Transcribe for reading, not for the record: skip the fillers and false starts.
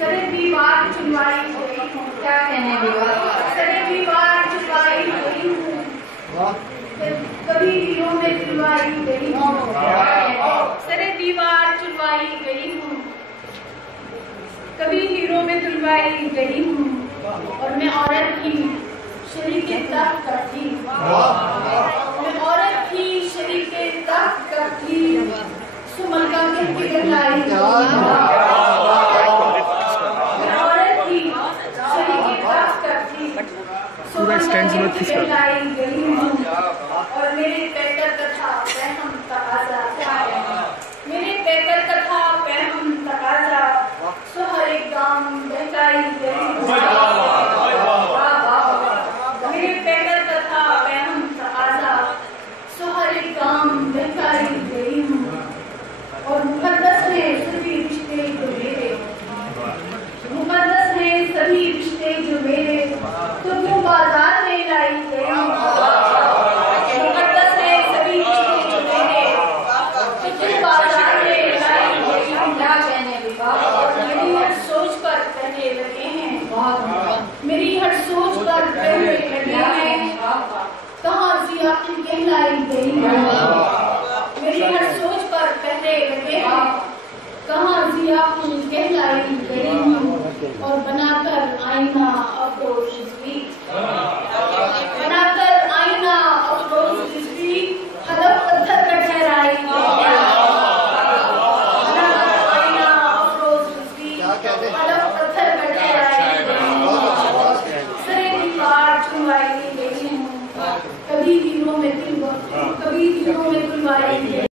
सरे दीवार चुनवाई गई हूँ। क्या कहने दीवार? सरे दीवार चुनवाई गई हूँ, कभी दिलों में दिलवाई गई हूँ। सरे दीवार चुनवाई गई हूँ, कभी हीरों में दिलवाई गई हूँ। और मैं औरत थी शरीके तख्त का थी, मैं औरत थी शरीके तख्त का थी, सुमलका के लाई मैं औरत थी शरीके तख्त का थी, सुमलका के लाई गई हूँ। और मेरे पैकर कथा पैगम तकाजा, मेरे पैकर कथा पैगम तकाजा, सो हर एक गांव बहकाई गई हूँ। मेरे पैकर कथा पैगम तकाजा, सो हर एक गांव बहकाई गई हूँ। और मुकद्दस है सभी रिश्ते जो मेरे, मुकद्दस है सभी रिश्ते जो मेरे, तो क्यों बाजार में लाई गई हूँ। मुकद्दस है सभी रिश्ते जो मेरे, तो क्यों बाजार में लाई गई हूँ। क्या कहने मेरी हर सोच पर कहने लगे हैं बहुत, मेरी हर सोच पर कहने लगे हैं कहाँ जिया कहलाई गई है। मेरी हर सोच पर कहने लगे हैं कहाँ जिया कहलाई गई हूँ। और बनाकर आईना अफरोश भी